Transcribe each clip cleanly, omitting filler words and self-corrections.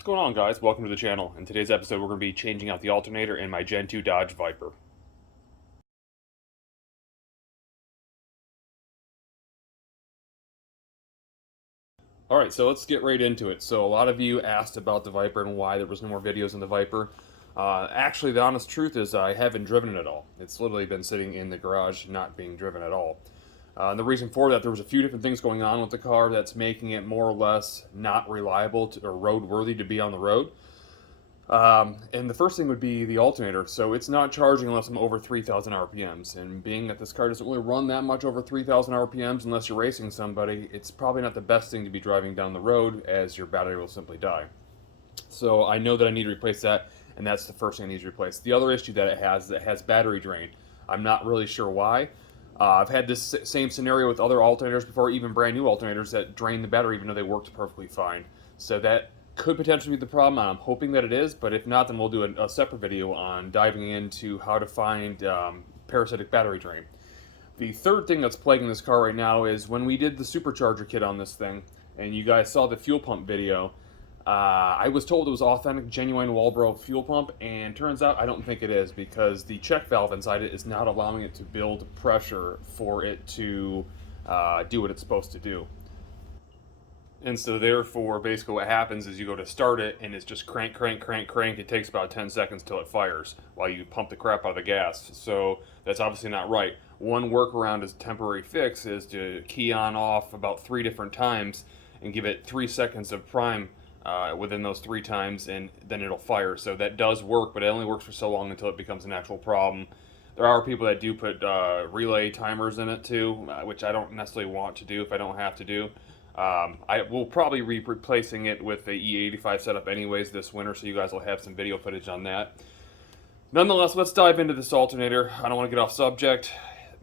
What's going on, guys? Welcome to the channel. In today's episode, we're going to be changing out the alternator in my Gen 2 Dodge Viper. Alright, so let's get right into it. So a lot of you asked about the Viper and why there was no more videos on the Viper. Actually, the honest truth is I haven't driven it at all. It's literally been sitting in the garage, not being driven at all. And the reason for that, there was a few different things going on with the car that's making it more or less not reliable or roadworthy to be on the road. And the first thing would be the alternator. So it's not charging unless I'm over 3,000 RPMs. And being that this car doesn't really run that much over 3,000 RPMs unless you're racing somebody, it's probably not the best thing to be driving down the road, as your battery will simply die. So I know that I need to replace that, and that's the first thing I need to replace. The other issue that it has battery drain. I'm not really sure why. I've had this same scenario with other alternators before, even brand new alternators that drain the battery even though they worked perfectly fine. So that could potentially be the problem. I'm hoping that it is, but if not, then we'll do a separate video on diving into how to find parasitic battery drain. The third thing that's plaguing this car right now is when we did the supercharger kit on this thing, and you guys saw the fuel pump video, I was told it was authentic, genuine Walbro fuel pump, and turns out I don't think it is, because the check valve inside it is not allowing it to build pressure for it to do what it's supposed to do. And so therefore, basically what happens is you go to start it, and it's just crank, crank, crank, crank. It takes about 10 seconds till it fires while you pump the crap out of the gas. So that's obviously not right. One workaround as a temporary fix is to key on off about 3 different times and give it 3 seconds of prime within those 3 times, and then it'll fire. So that does work, but it only works for so long until it becomes an actual problem. There are people that do put relay timers in it too, which I don't necessarily want to do if I don't have to do. I will probably be replacing it with the E85 setup anyways this winter, so you guys will have some video footage on that. Nonetheless, let's dive into this alternator. I don't want to get off subject.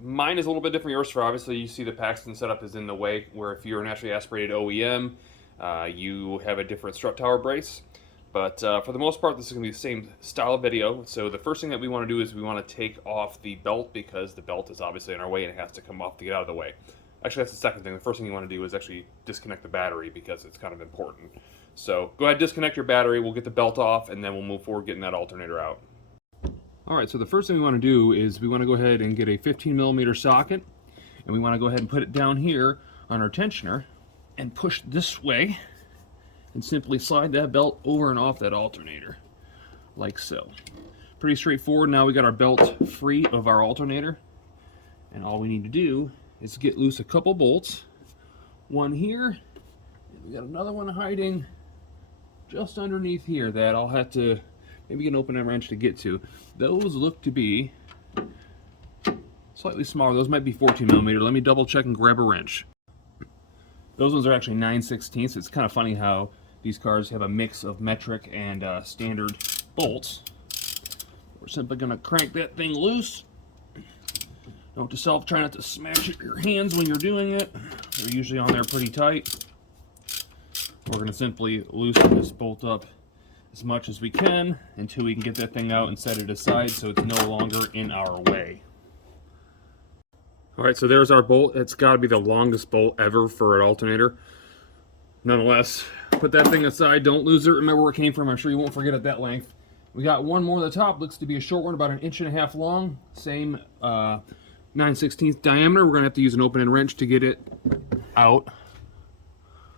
Mine is a little bit different from yours, for obviously you see the Paxton setup is in the way, where if you're a naturally aspirated OEM, you have a different strut tower brace. But for the most part, this is going to be the same style of video. So the first thing that we want to do is we want to take off the belt, because the belt is obviously in our way and it has to come off to get out of the way. Actually, that's the second thing. The first thing you want to do is actually disconnect the battery, because it's kind of important. So go ahead, disconnect your battery, we'll get the belt off, and then we'll move forward getting that alternator out. Alright, so the first thing we want to do is we want to go ahead and get a 15mm socket, and we want to go ahead and put it down here on our tensioner, and push this way, and simply slide that belt over and off that alternator, like so. Pretty straightforward. Now we got our belt free of our alternator, and all we need to do is get loose a couple bolts. One here, and we got another one hiding just underneath here that I'll have to maybe get an open end wrench to get to. Those look to be slightly smaller. Those might be 14mm. Let me double check and grab a wrench. Those ones are actually 9/16. It's kind of funny how these cars have a mix of metric and standard bolts. We're simply going to crank that thing loose. Note to self, try not to smash your hands when you're doing it. They're usually on there pretty tight. We're going to simply loosen this bolt up as much as we can until we can get that thing out and set it aside so it's no longer in our way. Alright, so there's our bolt. It's got to be the longest bolt ever for an alternator. Nonetheless, put that thing aside. Don't lose it. Remember where it came from. I'm sure you won't forget at that length. We got one more at the top. Looks to be a short one, about 1.5 inches long. Same 9/16 diameter. We're going to have to use an open end wrench to get it out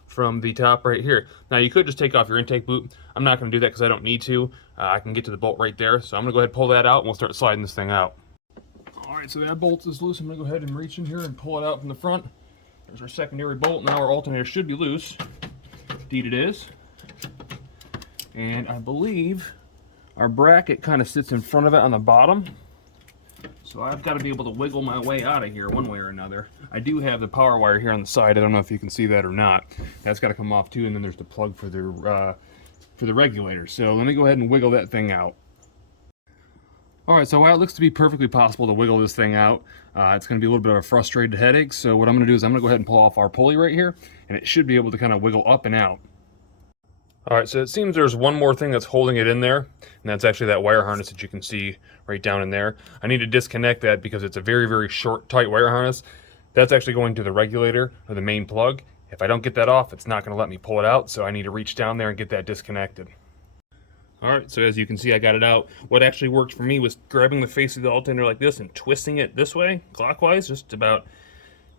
from the top right here. Now you could just take off your intake boot. I'm not going to do that because I don't need to. I can get to the bolt right there. So I'm going to go ahead and pull that out, and we'll start sliding this thing out. Alright, so that bolt is loose. I'm going to go ahead and reach in here and pull it out from the front. There's our secondary bolt. Now our alternator should be loose. Indeed it is. And I believe our bracket kind of sits in front of it on the bottom. So I've got to be able to wiggle my way out of here one way or another. I do have the power wire here on the side. I don't know if you can see that or not. That's got to come off too, and then there's the plug for the regulator. So let me go ahead and wiggle that thing out. Alright, so while it looks to be perfectly possible to wiggle this thing out, it's going to be a little bit of a frustrated headache. So what I'm going to do is I'm going to go ahead and pull off our pulley right here, and it should be able to kind of wiggle up and out. Alright, so it seems there's one more thing that's holding it in there, and that's actually that wire harness that you can see right down in there. I need to disconnect that because it's a very, very short, tight wire harness. That's actually going to the regulator, or the main plug, If I don't get that off, it's not going to let me pull it out, so I need to reach down there and get that disconnected. Alright, so as you can see, I got it out. What actually worked for me was grabbing the face of the alternator like this and twisting it this way, clockwise, just about,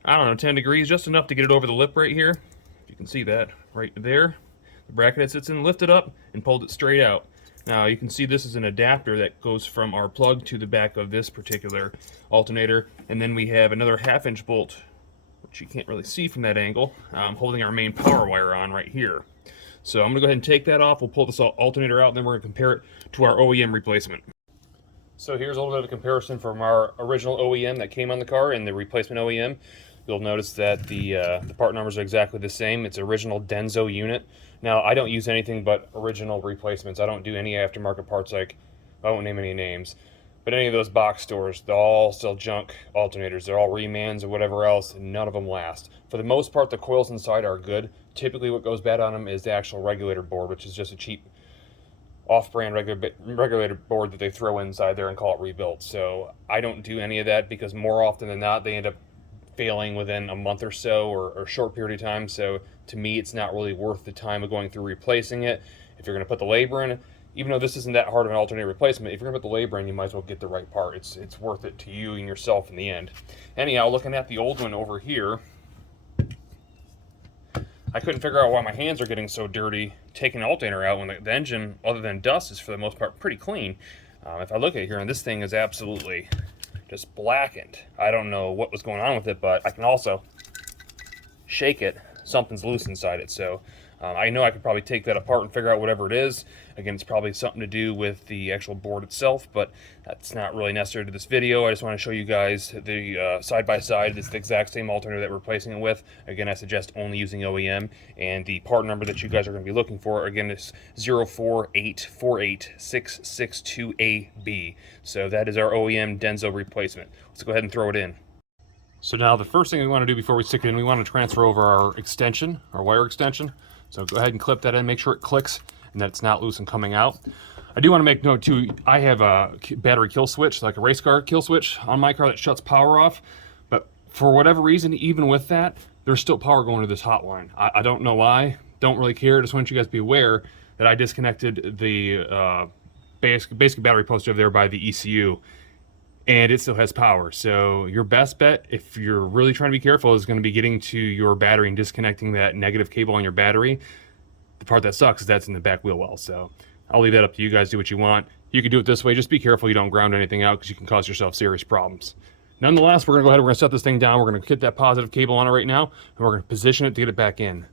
I don't know, 10 degrees, just enough to get it over the lip right here. You can see that right there. The bracket it sits in, lift it up, and pulled it straight out. Now, you can see this is an adapter that goes from our plug to the back of this particular alternator, and then we have another 1/2-inch bolt, which you can't really see from that angle, holding our main power wire on right here. So I'm going to go ahead and take that off. We'll pull this alternator out, and then we're going to compare it to our OEM replacement. So here's a little bit of a comparison from our original OEM that came on the car and the replacement OEM. You'll notice that the part numbers are exactly the same. It's original Denso unit. Now, I don't use anything but original replacements. I don't do any aftermarket parts, like, I won't name any names. But any of those box stores, they're all still junk alternators. They're all remans or whatever else, and none of them last. For the most part, the coils inside are good. Typically what goes bad on them is the actual regulator board, which is just a cheap off-brand regulator board that they throw inside there and call it rebuilt. So I don't do any of that because more often than not, they end up failing within a month or so, or a short period of time. So to me, it's not really worth the time of going through replacing it. If you're going to put the labor in, even though this isn't that hard of an alternator replacement, if you're going to put the labor in, you might as well get the right part. It's worth it to you and yourself in the end. Anyhow, looking at the old one over here, I couldn't figure out why my hands are getting so dirty taking the alternator out when the engine, other than dust, is for the most part pretty clean. If I look at it here, and this thing is absolutely just blackened. I don't know what was going on with it, but I can also shake it. Something's loose inside it. So I know I could probably take that apart and figure out whatever it is. Again, it's probably something to do with the actual board itself, but that's not really necessary to this video. I just want to show you guys the side-by-side. It's the exact same alternator that we're replacing it with. Again, I suggest only using OEM, and the part number that you guys are going to be looking for, again, is 04848662AB. So that is our OEM Denso replacement. Let's go ahead and throw it in. So now the first thing we want to do before we stick it in, we want to transfer over our extension, our wire extension. So go ahead and clip that in, make sure it clicks and that it's not loose and coming out. I do want to make note too, I have a battery kill switch, like a race car kill switch on my car that shuts power off. But for whatever reason, even with that, there's still power going to this hotline. I don't know why, don't really care. Just want you guys to be aware that I disconnected the basic battery post over there by the ECU, and it still has power. So your best bet, if you're really trying to be careful, is going to be getting to your battery and disconnecting that negative cable on your battery. The part that sucks is that's in the back wheel well. So I'll leave that up to you guys. Do what you want. You can do it this way. Just be careful you don't ground anything out, because you can cause yourself serious problems. Nonetheless, we're going to go ahead and we're going to set this thing down. We're going to get that positive cable on it right now, and we're going to position it to get it back in.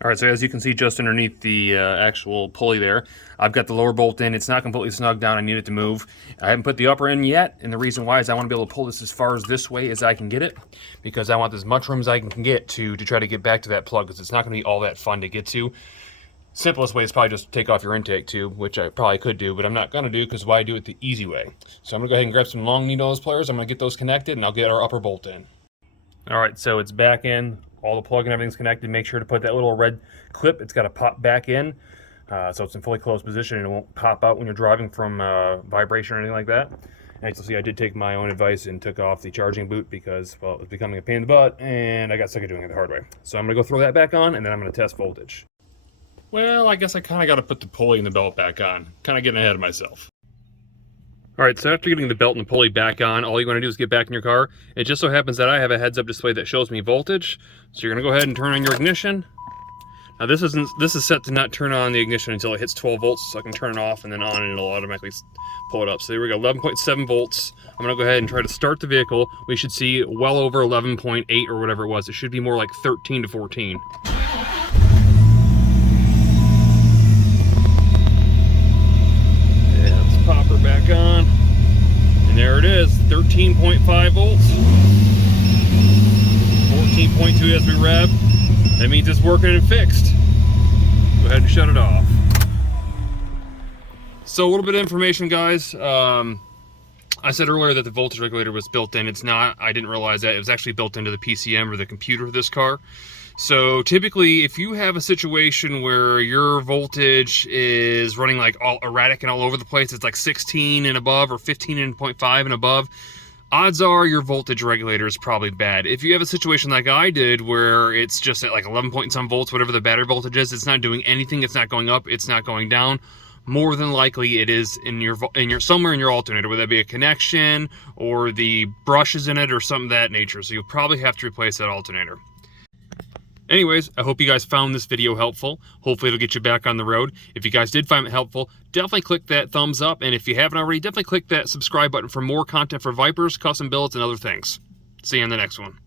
All right, so as you can see just underneath the actual pulley there, I've got the lower bolt in. It's not completely snug down. I need it to move. I haven't put the upper in yet, and the reason why is I want to be able to pull this as far as this way as I can get it, because I want as much room as I can get to try to get back to that plug, because it's not going to be all that fun to get to. Simplest way is probably just take off your intake tube, which I probably could do, but I'm not going to do, because why do it the easy way? So I'm going to go ahead and grab some long needle nose pliers. I'm going to get those connected, and I'll get our upper bolt in. All right, so it's back in. All the plug and everything's connected. Make sure to put that little red clip. It's got to pop back in, so it's in fully closed position, and it won't pop out when you're driving from vibration or anything like that. And as you'll see, I did take my own advice and took off the charging boot because, well, it was becoming a pain in the butt, and I got sick of doing it the hard way. So I'm going to go throw that back on, and then I'm going to test voltage. Well, I guess I kind of got to put the pulley and the belt back on. Kind of getting ahead of myself. All right, so after getting the belt and the pulley back on, all you want to do is get back in your car. It just so happens that I have a heads-up display that shows me voltage. So you're going to go ahead and turn on your ignition. Now this is set to not turn on the ignition until it hits 12 volts, so I can turn it off and then on, and it'll automatically pull it up. So there we go, 11.7 volts. I'm going to go ahead and try to start the vehicle. We should see well over 11.8 or whatever it was. It should be more like 13 to 14. Pop her back on, and there it is, 13.5 volts, 14.2 as we rev. That means it's working and fixed. Go ahead and shut it off. So a little bit of information, guys. I said earlier that the voltage regulator was built in. It's not. I didn't realize that. It was actually built into the PCM, or the computer of this car. So typically, if you have a situation where your voltage is running like all erratic and all over the place, it's like 16 and above or 15.5 and above, odds are your voltage regulator is probably bad. If you have a situation like I did where it's just at like 11 point some volts, whatever the battery voltage is, it's not doing anything, it's not going up, it's not going down, more than likely it is in your somewhere in your alternator, whether that be a connection or the brushes in it or something of that nature. So you'll probably have to replace that alternator. Anyways, I hope you guys found this video helpful. Hopefully it'll get you back on the road. If you guys did find it helpful, definitely click that thumbs up. And if you haven't already, definitely click that subscribe button for more content for Vipers, custom builds, and other things. See you in the next one.